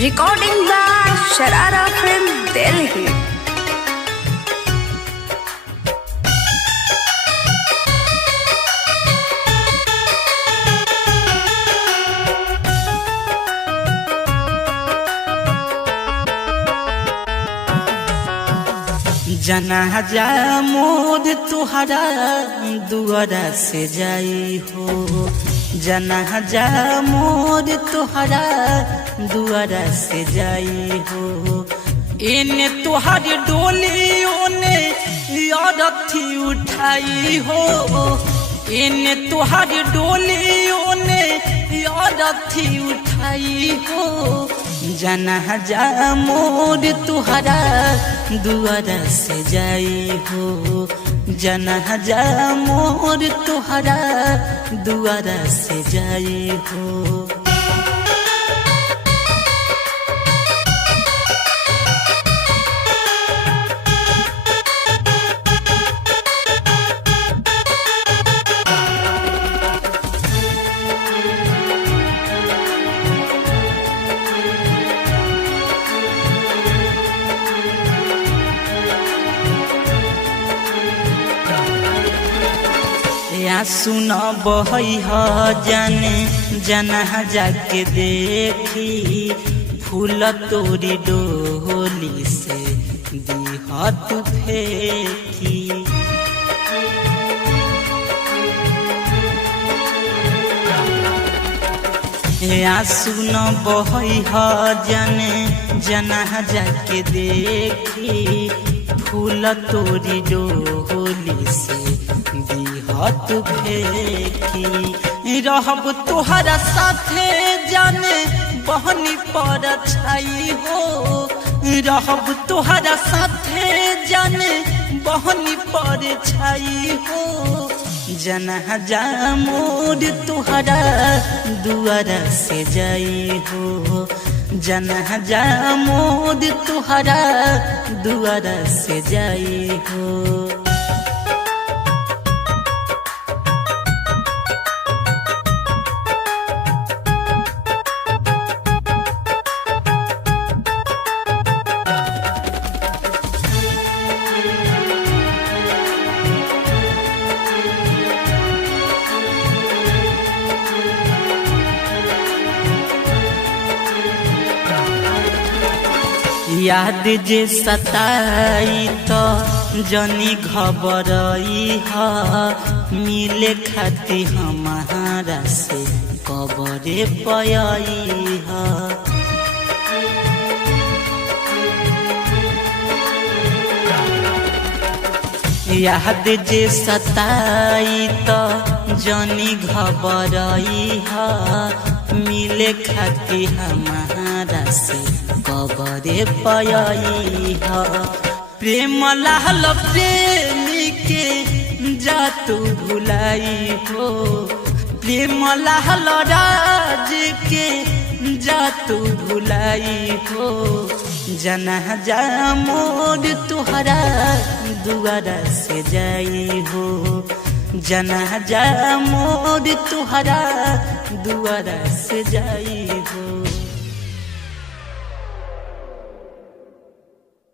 Recording by Sharara Film Delhi. जनाजा मोद तुहरा दुआरा से जाई हो। जनाजा मोद तुहरा दुआरा से जाई हो। इने तुहर डोली ओने रथी उठाई हो। इने तुहर डोली ओने रथी उठाई हो। जनाजा मोर तुहरा दुआरा से जाई हो। जनाजा मोर तुहरा दुआरा से जाई हो। या सुन बहई ह जाने जनाजा के देखी। फूल तोरी डोली से दीहत फेंकी। या सुन बहई ह जाने जनाजा के देखी। फूल तोरी डोली से दीहत फेंकी। रहब तोहरा साथे जाने बहनी पर छाई हो। रहब तोहरा साथे जाने बहनी पर छाई हो। जनाजा मोर तुहरा दुआरा से जाई हो। जनाजा मोर तुहरा दुआरा से जाई हो। याद जे सताई तो जनी घबराई हा। मिले खाती हमारा से कबरे पयाई हा। याद जे सताई तो जनी घबराई हा। मिले खाती हमारा से कबरे पयाई हा। प्रेम लाल प्रेमी के जा तू भुलाई हो। प्रेम लाल राज के जा तू भुलाई हो। जनाजा मोर तुहरा दुआरा से जाई हो। जनाजा मोर तुहरा दुआरा से जाई